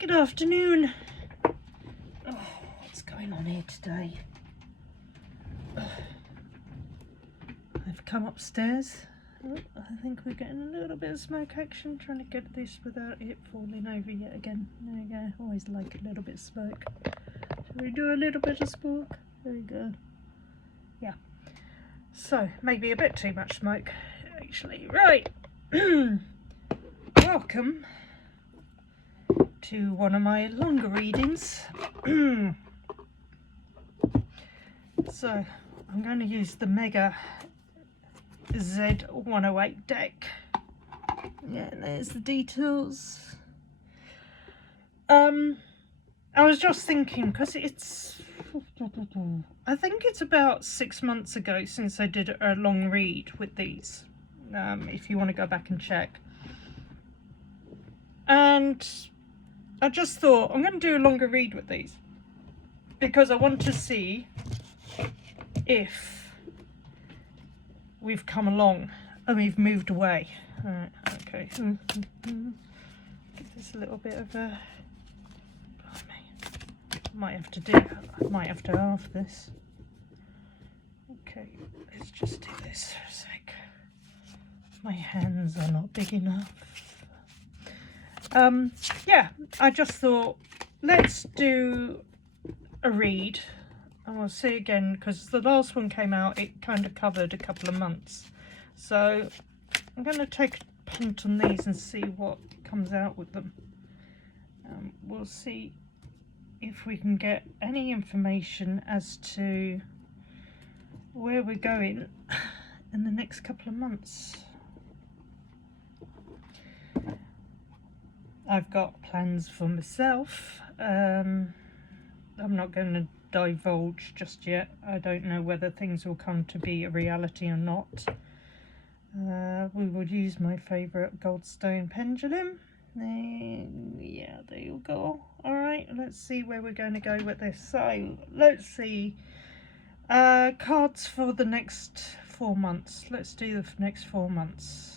Good afternoon. Oh, what's going on here today? I've come upstairs. Oh, I think we're getting a little bit of smoke action, trying to get this without it falling over yet again. There we go. Always like a little bit of smoke. Shall we do a little bit of smoke? There we go. Yeah. So, maybe a bit too much smoke, actually. Right. Welcome to one of my longer readings. So, I'm going to use the Mega Z108 deck. Yeah, there's the details. I was just thinking, because I think it's about 6 months ago since I did a long read with these, if you want to go back and check. And I just thought, I'm going to do a longer read with these, because I want to see if we've come along and we've moved away. Alright, okay. Give this a little bit of a... I might have to half this. Okay, let's just do this for a sec. My hands are not big enough. Yeah, I just thought, let's do a read. I'll see again, because the last one came out, it kind of covered a couple of months. So I'm going to take a punt on these and see what comes out with them. We'll see if we can get any information as to where we're going in the next couple of months. I've got plans for myself. I'm not going to divulge just yet. I don't know whether things will come to be a reality or not. We will use my favourite goldstone pendulum. Yeah, there you go. Alright, let's see where we're going to go with this. So, let's see. Cards for the next 4 months. Let's do the next 4 months.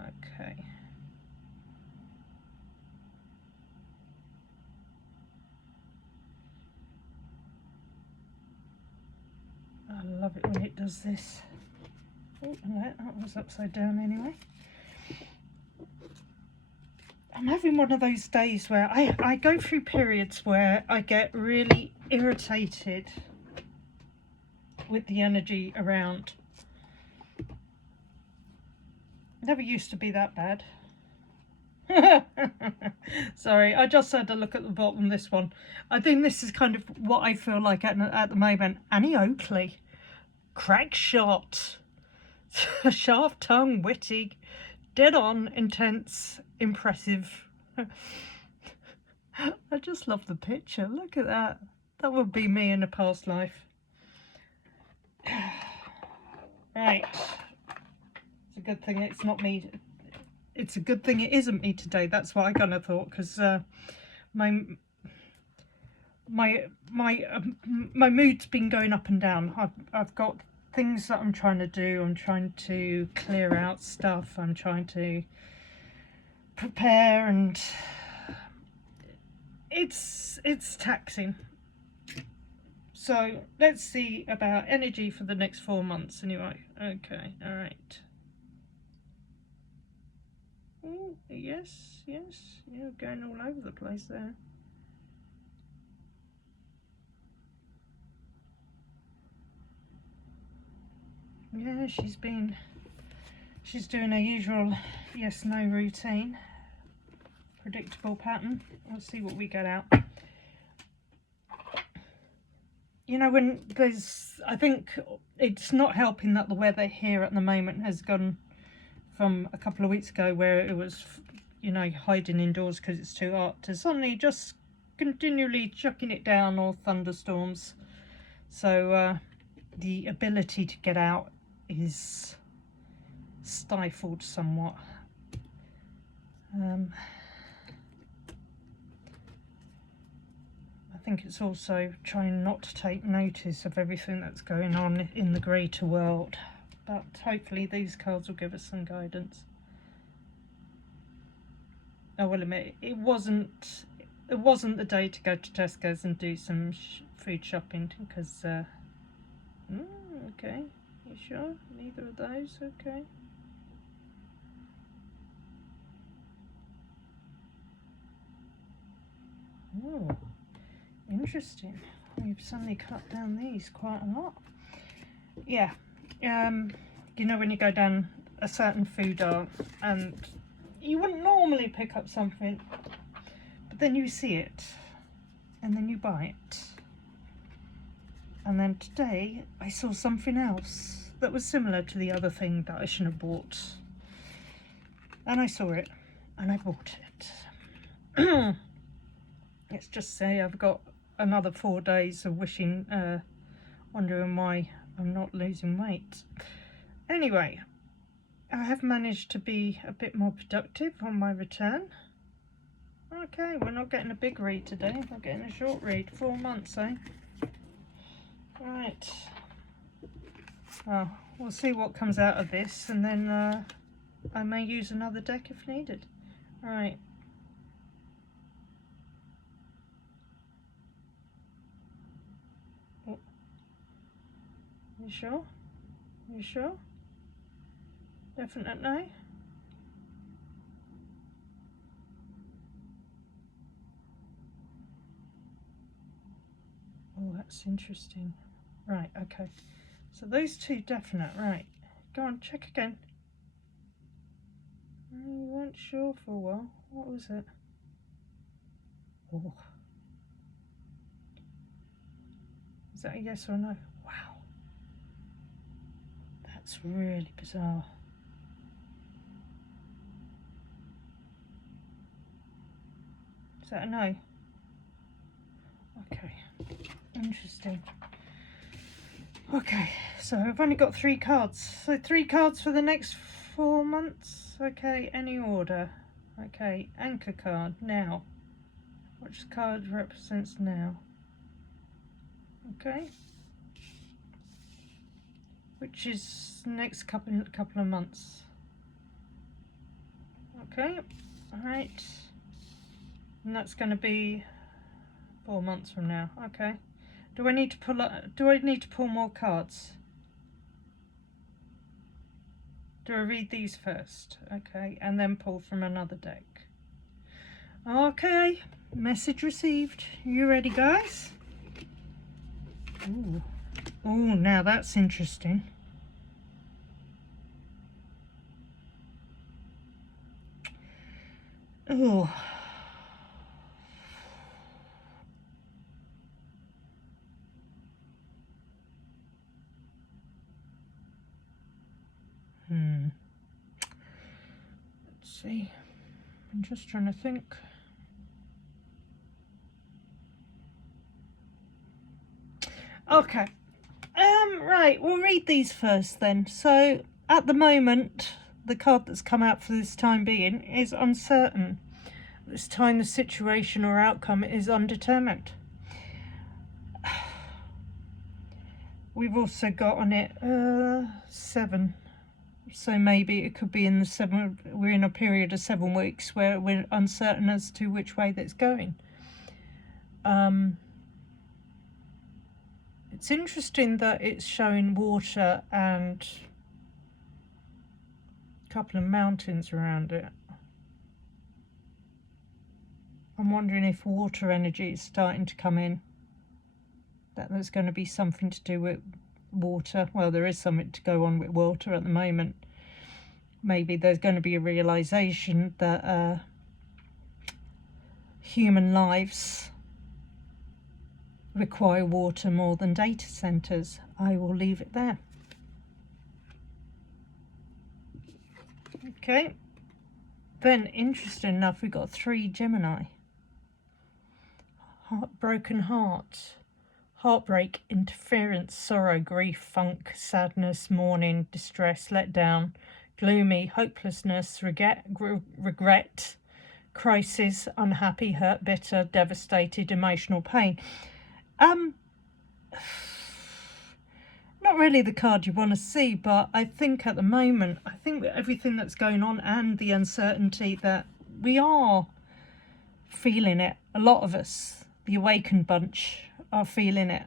Okay. I love it when it does this. Oh, that was upside down anyway. I'm having one of those days where I go through periods where I get really irritated with the energy around. Never used to be that bad. Sorry, I just had to look at the bottom of this one. I think this is kind of what I feel like at the moment. Annie Oakley. Crack shot. Sharp tongue, witty, dead on, intense, impressive. I just love the picture. Look at that. That would be me in a past life. Right. It's a good thing it's not me. It's a good thing it isn't me today. That's what I kind of thought, because my mood's been going up and down. I've got things that I'm trying to do. I'm trying to clear out stuff. I'm trying to prepare, and it's taxing. So let's see about energy for the next 4 months anyway. Okay, all right. Oh, yes, you're going all over the place there. Yeah, she's doing her usual yes-no routine. Predictable pattern. Let's see what we get out. You know, when there's, I think it's not helping that the weather here at the moment has gone from a couple of weeks ago where it was, you know, hiding indoors because it's too hot, to suddenly just continually chucking it down, or thunderstorms. So the ability to get out is stifled somewhat. I think it's also trying not to take notice of everything that's going on in the greater world, but hopefully these cards will give us some guidance. I will admit, it wasn't the day to go to Tesco's and do some food shopping, because okay, you sure? Neither of those? Okay. Oh, interesting. We've suddenly cut down these quite a lot. Yeah. You know, when you go down a certain food aisle and you wouldn't normally pick up something, but then you see it and then you buy it. And then today I saw something else that was similar to the other thing that I shouldn't have bought. And I saw it and I bought it. Let's just say I've got another 4 days of wishing, wondering why I'm not losing weight. Anyway, I have managed to be a bit more productive on my return. Okay, we're not getting a big read today, we're getting a short read. 4 months, eh? Right. Well, we'll see what comes out of this, and then I may use another deck if needed. Right. Oh. You sure? You sure? Definite no? Oh, that's interesting. Right, okay. So those two definite, right. Go on, check again. You weren't sure for a while. What was it? Oh. Is that a yes or a no? Wow. That's really bizarre. Is that a no? Okay. Interesting. Okay, so I've only got 3 cards. So 3 cards for the next 4 months. Okay, any order. Okay, anchor card now. Which card represents now? Okay. Which is next couple of months. Okay, alright. And that's going to be 4 months from now. Okay. Do I need to pull more cards? Do I read these first? Okay, and then pull from another deck. Okay, message received. You ready, guys? Ooh. Oh, now that's interesting. Oh. Let's see. I'm just trying to think. Okay. Right, we'll read these first then. So, at the moment, the card that's come out for this time being is uncertain. This time the situation or outcome is undetermined. We've also got on it 7. So maybe it could be in the 7, we're in a period of 7 weeks where we're uncertain as to which way that's going. It's interesting that it's showing water and a couple of mountains around it. I'm wondering if water energy is starting to come in. That there's going to be something to do with water. Well, there is something to go on with water at the moment. Maybe there's going to be a realization that human lives require water more than data centers. I will leave it there. Okay. Then, interesting enough, we got 3 Gemini. Broken heart. Heartbreak, interference, sorrow, grief, funk, sadness, mourning, distress, letdown, gloomy, hopelessness, regret, crisis, unhappy, hurt, bitter, devastated, emotional pain. Not really the card you want to see, but I think at the moment, I think that everything that's going on and the uncertainty that we are feeling it. A lot of us, the awakened bunch, are feeling it.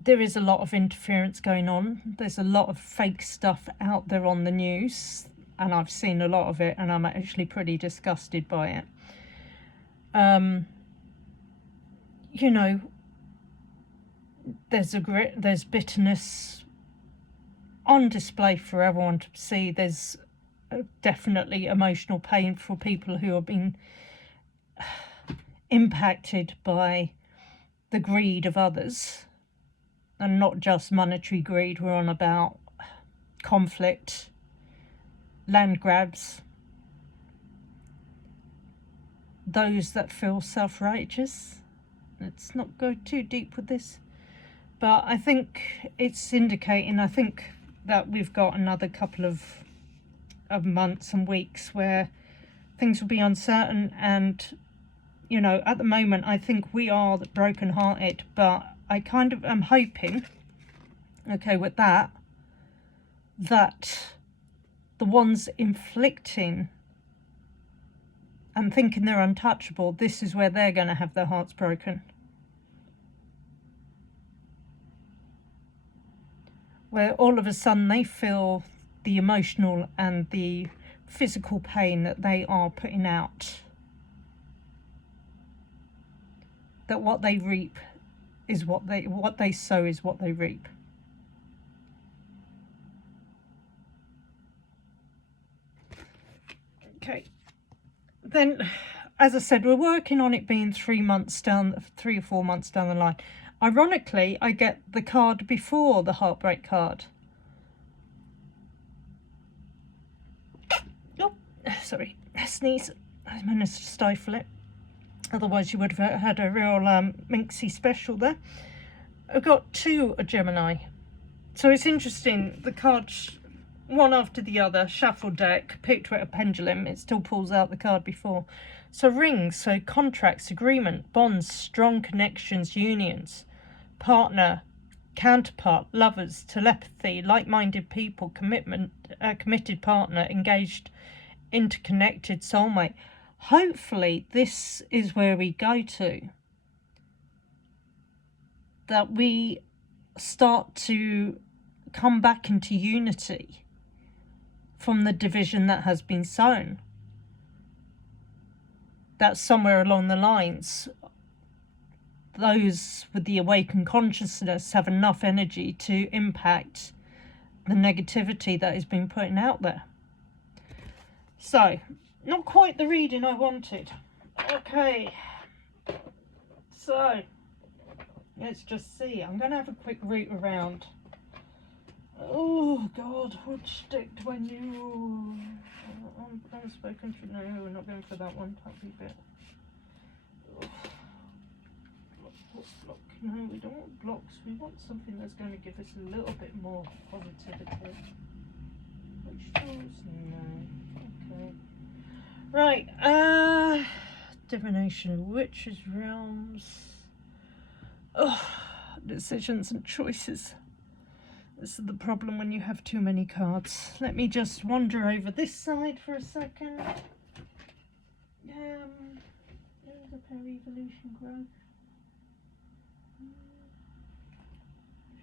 There is a lot of interference going on. There's a lot of fake stuff out there on the news, and I've seen a lot of it, and I'm actually pretty disgusted by it. You know, there's bitterness on display for everyone to see. There's definitely emotional pain for people who have been impacted by the greed of others, and not just monetary greed. We're on about conflict, land grabs, those that feel self-righteous. Let's not go too deep with this, but I think it's indicating, I think that we've got another couple of months and weeks where things will be uncertain. And you know, at the moment I think we are broken-hearted, but I kind of am hoping, okay, with that the ones inflicting and thinking they're untouchable, this is where they're going to have their hearts broken. Where all of a sudden they feel the emotional and the physical pain that they are putting out. That what they reap is what they sow is what they reap. Okay. Then, as I said, we're working on it being 3 or 4 months down the line. Ironically, I get the card before the heartbreak card. Oh, sorry, sneeze. I managed to stifle it. Otherwise you would have had a real minxy special there. I've got 2 a Gemini. So it's interesting, the cards, one after the other, shuffle deck, picked with a pendulum, it still pulls out the card before. So rings, so contracts, agreement, bonds, strong connections, unions, partner, counterpart, lovers, telepathy, like-minded people, commitment, committed partner, engaged, interconnected, soulmate. Hopefully this is where we go to. That we start to come back into unity from the division that has been sown. That somewhere along the lines, those with the awakened consciousness have enough energy to impact the negativity that is being put out there. So, not quite the reading I wanted. Okay, so let's just see. I'm going to have a quick route around. Oh God, which deck do I know? Unspoken to no, we're not going for that one. That'd be a bit. Block. No, we don't want blocks. We want something that's going to give us a little bit more positivity. Which tools? No. Okay. Right. Divination, witches, realms. Oh, decisions and choices. This is the problem when you have too many cards. Let me just wander over this side for a second. There's a pair evolution growth.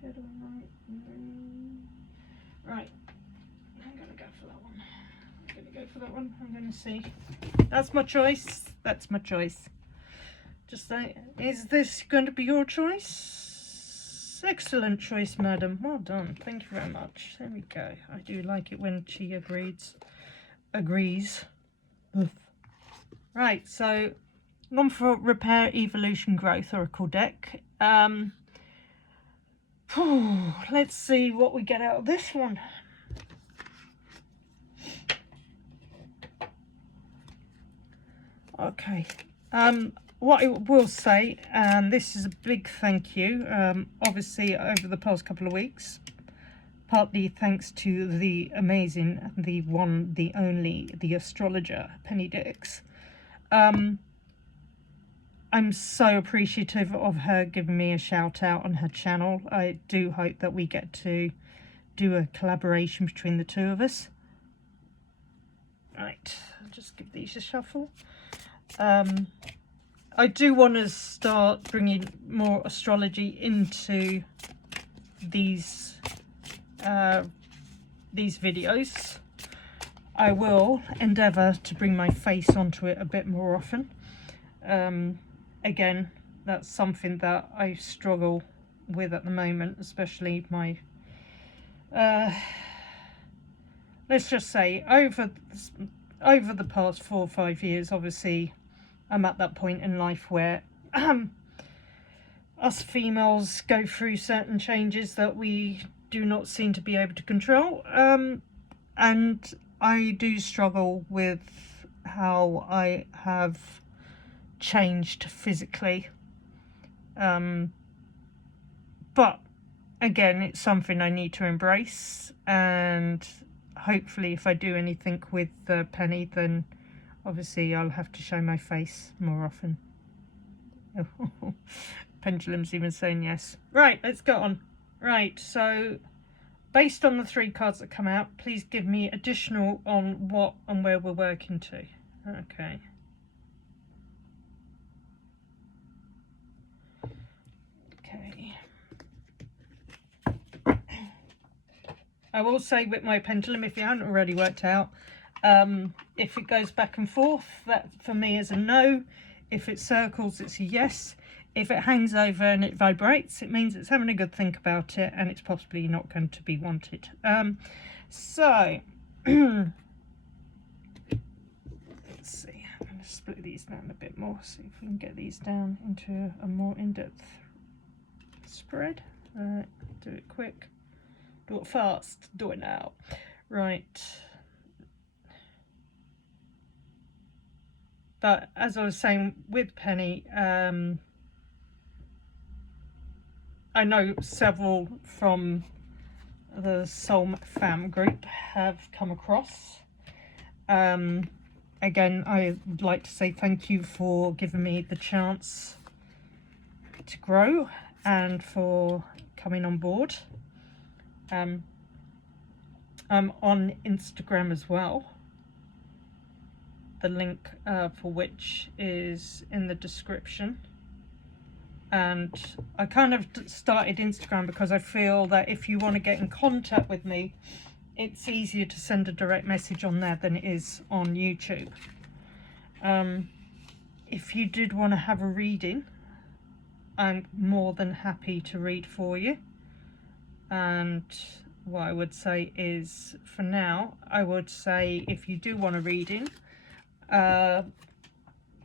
Shadow Knight. Right. I'm going to go for that one. I'm going to see. That's my choice. That's my choice. Just say, is this going to be your choice? Excellent choice, madam. Well done. Thank you very much. There we go. I do like it when she agrees. Oof. Right, so gone for Repair, Evolution, Growth Oracle deck. Let's see what we get out of this one. Okay. What I will say, and this is a big thank you, obviously over the past couple of weeks, partly thanks to the amazing, the one, the only, the astrologer, Penny Dix. I'm so appreciative of her giving me a shout out on her channel. I do hope that we get to do a collaboration between the two of us. Right, I'll just give these a shuffle. I do want to start bringing more astrology into these videos. I will endeavour to bring my face onto it a bit more often. Again, that's something that I struggle with at the moment, especially my let's just say over the past 4 or 5 years. Obviously I'm at that point in life where us females go through certain changes that we do not seem to be able to control, and I do struggle with how I have changed physically, but again, it's something I need to embrace, and hopefully if I do anything with Penny, then obviously I'll have to show my face more often. Pendulum's even saying yes. Right, let's go on. Right, so based on the 3 cards that come out, please give me additional on what and where we're working to. Okay. Okay. I will say with my pendulum, if you haven't already worked out, if it goes back and forth, that for me is a no. If it circles, it's a yes. If it hangs over and it vibrates, it means it's having a good think about it and it's possibly not going to be wanted. So let's see, I'm going to split these down a bit more, see if we can get these down into a more in-depth spread. Do it quick, do it fast, do it now. Right. But as I was saying with Penny, I know several from the Soul Fam group have come across. Again, I would like to say thank you for giving me the chance to grow and for coming on board. I'm on Instagram as well. The link for which is in the description. And I kind of started Instagram because I feel that if you want to get in contact with me, it's easier to send a direct message on there than it is on YouTube. If you did want to have a reading, I'm more than happy to read for you. And what I would say is, for now, I would say if you do want a reading,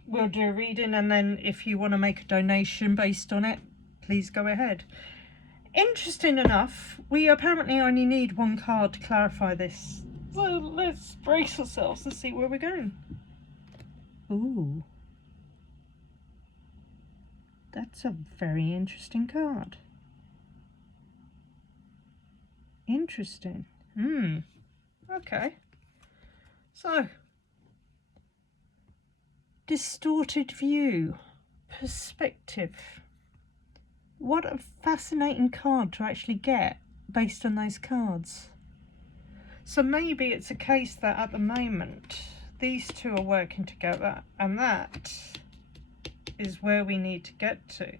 we'll do a reading, and then if you want to make a donation based on it, please go ahead. Interesting enough, we apparently only need 1 card to clarify this. So let's brace ourselves and see where we're going. Ooh. That's a very interesting card. Interesting. Okay. So, distorted view, perspective. What a fascinating card to actually get based on those cards. So maybe it's a case that at the moment these two are working together, and that is where we need to get to.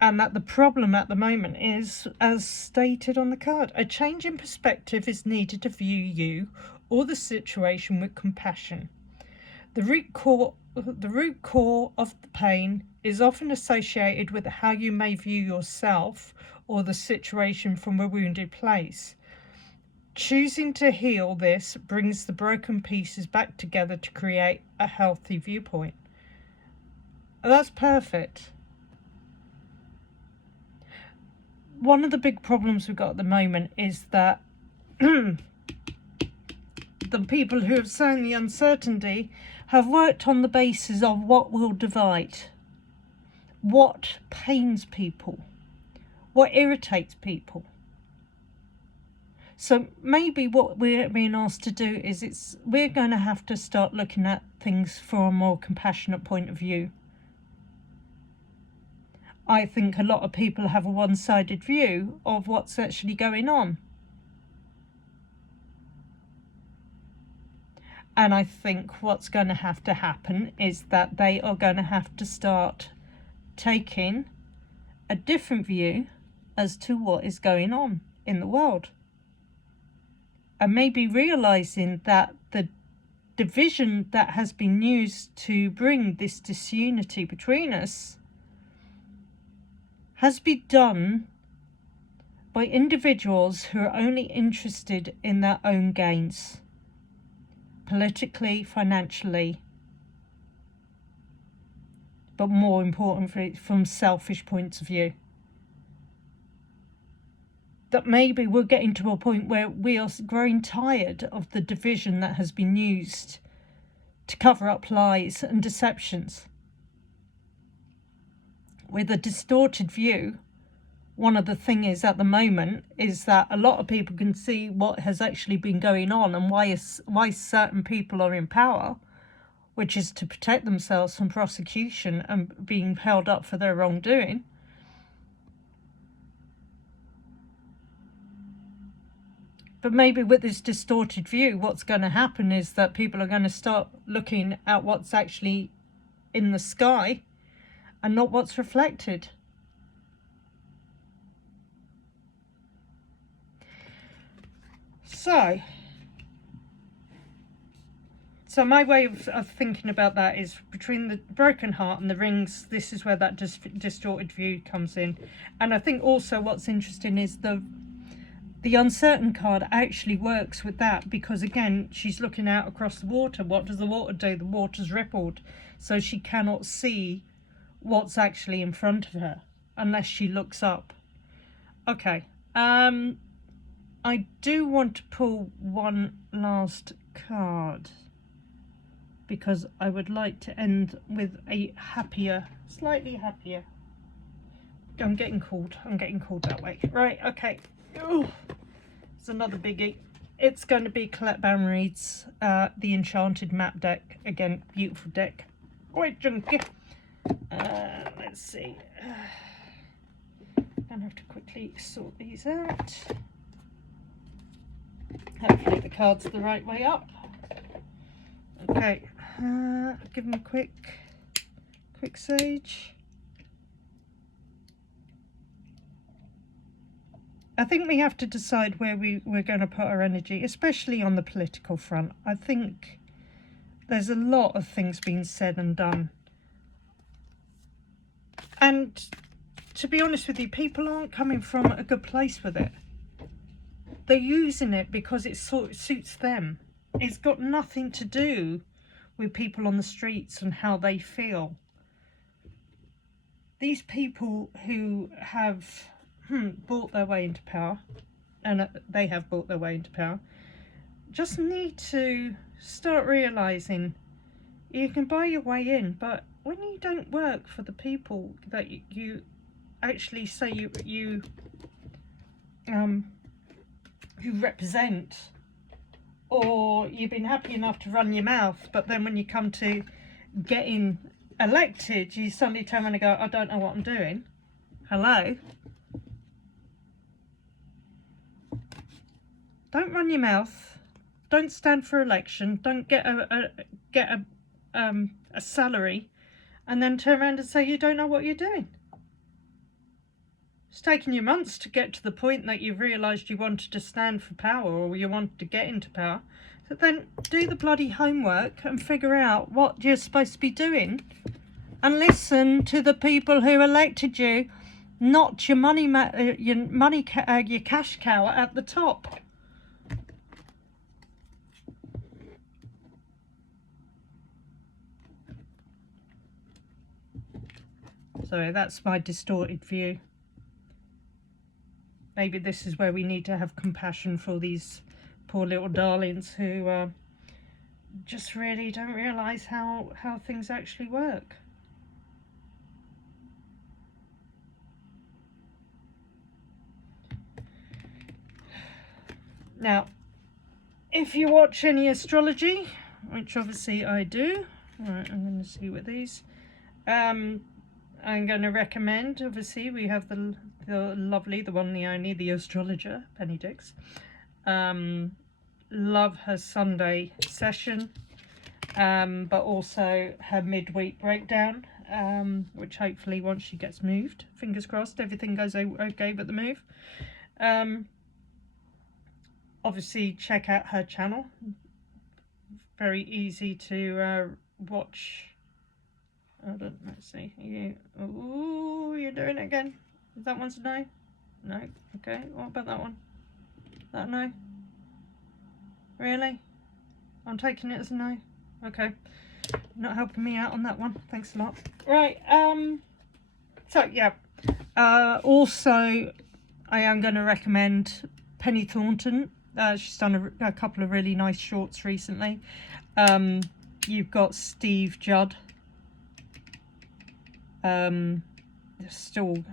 And that the problem at the moment is, as stated on the card, a change in perspective is needed to view you or the situation with compassion. The root core of the pain is often associated with how you may view yourself or the situation from a wounded place. Choosing to heal this brings the broken pieces back together to create a healthy viewpoint. That's perfect. One of the big problems we've got at the moment is that the people who have sown the uncertainty have worked on the basis of what will divide, what pains people, what irritates people. So maybe what we're being asked to do is we're going to have to start looking at things from a more compassionate point of view. I think a lot of people have a one-sided view of what's actually going on. And I think what's going to happen is that they are going to have to start taking a different view as to what is going on in the world. And maybe realizing that the division that has been used to bring this disunity between us has been done by individuals who are only interested in their own gains, politically, financially, but more importantly, from selfish points of view. That maybe we're getting to a point where we are growing tired of the division that has been used to cover up lies and deceptions. With a distorted view, one of the things at the moment is that a lot of people can see what has actually been going on and why certain people are in power, which is to protect themselves from prosecution and being held up for their wrongdoing. But maybe with this distorted view, what's going to happen is that people are going to start looking at what's actually in the sky and not what's reflected. So my way of thinking about that is between the broken heart and the rings, this is where that distorted view comes in. And I think also what's interesting is the uncertain card actually works with that, because again, she's looking out across the water. What does the water do? The water's rippled, so she cannot see what's actually in front of her unless she looks up. Okay, I do want to pull one last card because I would like to end with a happier, slightly happier. I'm getting called that way. Right, okay. Oh, it's another biggie. It's going to be Colette Baron Reid's the Enchanted map deck. Again, beautiful deck. Quite junky. Let's see. I'm going to have to quickly sort these out. Hopefully the card's the right way up. Okay, give them a quick sage. I think we have to decide where we're going to put our energy, especially on the political front. I think there's a lot of things being said and done. And to be honest with you, people aren't coming from a good place with it. They're using it because it sort of suits them. It's got nothing to do with people on the streets and how they feel. These people who have bought their way into power, and they have bought their way into power, just need to start realising you can buy your way in, but when you don't work for the people that you actually say you represent, or you've been happy enough to run your mouth, but then when you come to getting elected, you suddenly turn around and go, I don't know what I'm doing. Hello? Don't run your mouth. Don't stand for election. Don't get a salary and then turn around and say you don't know what you're doing. It's taken you months to get to the point that you've realised you wanted to stand for power, or you wanted to get into power. So then do the bloody homework and figure out what you're supposed to be doing, and listen to the people who elected you, not your your cash cow at the top. So that's my distorted view. Maybe this is where we need to have compassion for these poor little darlings who just really don't realise how things actually work. Now, if you watch any astrology, which obviously I do, right, I'm going to see what these, I'm going to recommend, obviously, we have the lovely, the one, the only, the astrologer, Penny Dix. Love her Sunday session, but also her midweek breakdown, which hopefully once she gets moved, fingers crossed, everything goes okay with the move. Obviously, check out her channel. Very easy to watch. Let's see. Ooh, you're doing it again. That one's a no? No. Okay. What about that one? That no? Really? I'm taking it as a no. Okay. Not helping me out on that one. Thanks a lot. Right. So yeah. Also, I am going to recommend Penny Thornton. She's done a couple of really nice shorts recently. You've got Steve Judd. Still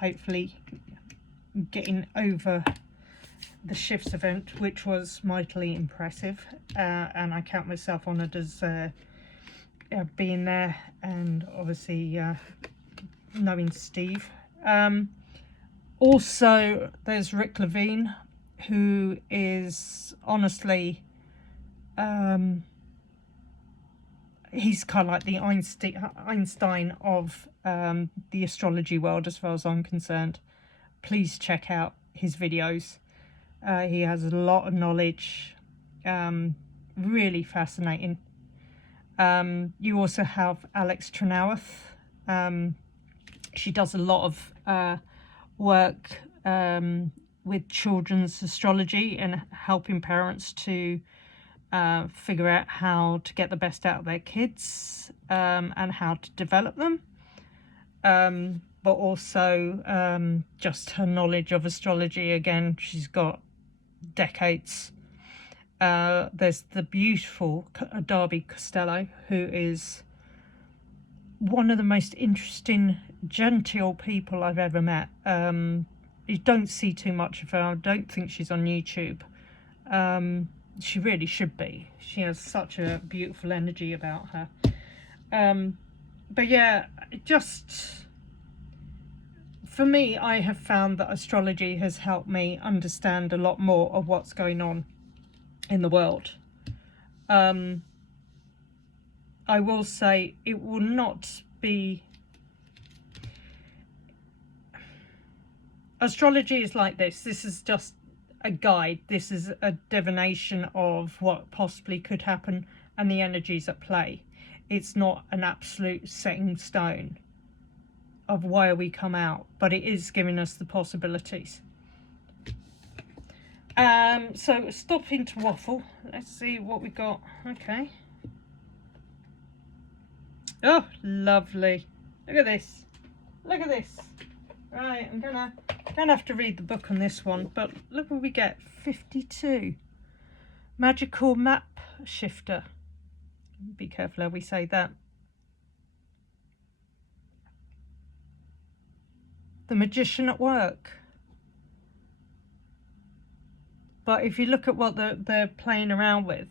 hopefully getting over the shifts event, which was mightily impressive, and I count myself honoured as being there, and obviously knowing Steve. Also there's Rick Levine, who is honestly he's kind of like the Einstein of the astrology world, as far as I'm concerned. Please check out his videos. He has a lot of knowledge, really fascinating. You also have Alex Trenoweth. She does a lot of work with children's astrology and helping parents to figure out how to get the best out of their kids, and how to develop them. But also just her knowledge of astrology. Again, she's got decades. There's the beautiful Darby Costello, who is one of the most interesting, genteel people I've ever met. You don't see too much of her. I don't think she's on YouTube. She really should be. She has such a beautiful energy about her. But yeah, just for me, I have found that astrology has helped me understand a lot more of what's going on in the world. I will say it will not be... Astrology is like this. This is just a guide. This is a divination of what possibly could happen and the energies at play. It's not an absolute set in stone of where we come out, but it is giving us the possibilities. So stopping to waffle. Let's see what we got. Okay. Oh, lovely. Look at this. Look at this. Right, I'm gonna have to read the book on this one, but look what we get. 52. Magical map shifter. Be careful how we say that. The magician at work. But if you look at what they're playing around with,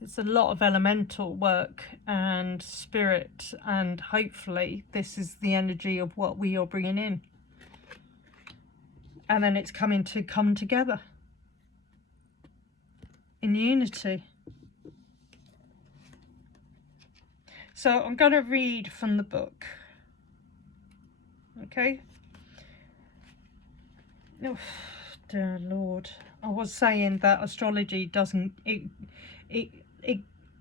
it's a lot of elemental work and spirit, and hopefully this is the energy of what we are bringing in. And then it's come together in unity. So I'm going to read from the book. Okay. Oh, dear Lord. I was saying that astrology doesn't...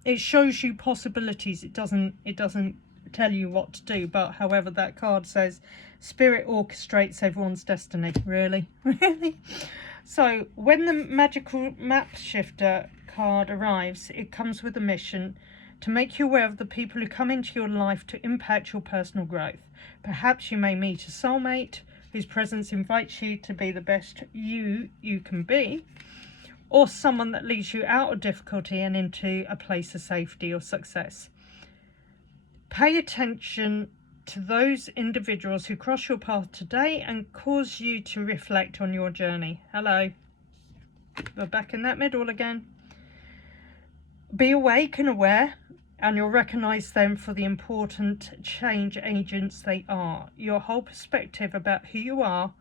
It shows you possibilities. It doesn't tell you what to do. But however, that card says spirit orchestrates everyone's destiny. Really? Really? So when the magical map shifter card arrives, it comes with a mission to make you aware of the people who come into your life to impact your personal growth. Perhaps you may meet a soulmate whose presence invites you to be the best you can be, or someone that leads you out of difficulty and into a place of safety or success. Pay attention to those individuals who cross your path today and cause you to reflect on your journey. Hello. We're back in that middle again. Be awake and aware and you'll recognize them for the important change agents they are. Your whole perspective about who you are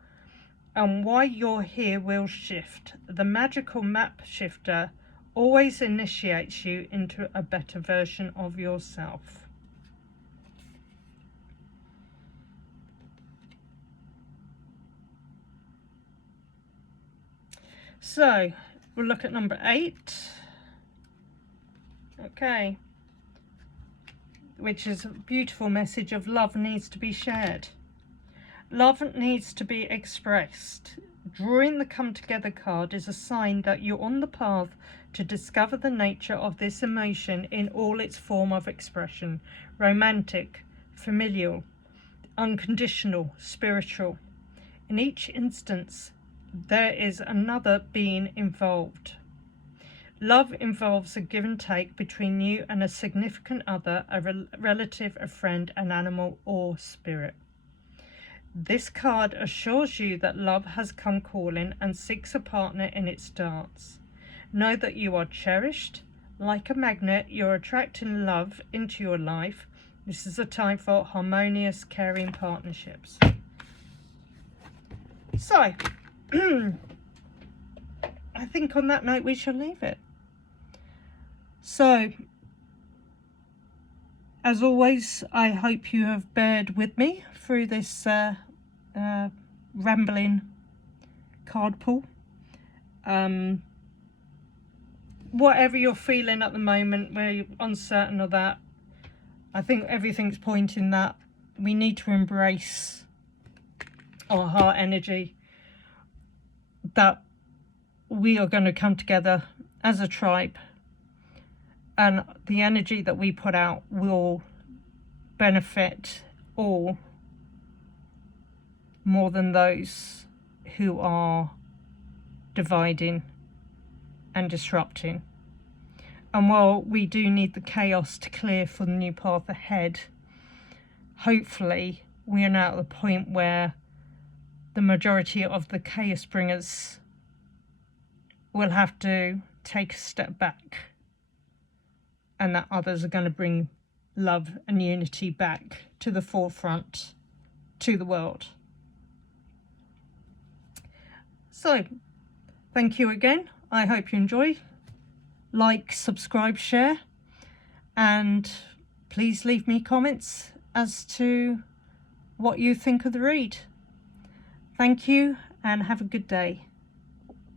and why you're here will shift. The magical map shifter always initiates you into a better version of yourself. So we'll look at number 8. Okay, which is a beautiful message of love needs to be shared. Love needs to be expressed. Drawing the come together card is a sign that you're on the path to discover the nature of this emotion in all its form of expression: romantic, familial, unconditional, spiritual. In each instance, there is another being involved. Love involves a give and take between you and a significant other, a relative, a friend, an animal, or spirit. This card assures you that love has come calling and seeks a partner in its dance. Know that you are cherished. Like a magnet, you're attracting love into your life. This is a time for harmonious, caring partnerships. So, I think on that note we shall leave it. So, as always, I hope you have bared with me through this rambling card pull. Whatever you're feeling at the moment, where you're uncertain of that, I think everything's pointing that we need to embrace our heart energy, that we are going to come together as a tribe, and the energy that we put out will benefit all more than those who are dividing and disrupting. And while we do need the chaos to clear for the new path ahead, hopefully we are now at the point where the majority of the chaos bringers will have to take a step back, and that others are going to bring love and unity back to the forefront, to the world. So, thank you again. I hope you enjoy. Like, subscribe, share, and please leave me comments as to what you think of the read. Thank you and have a good day.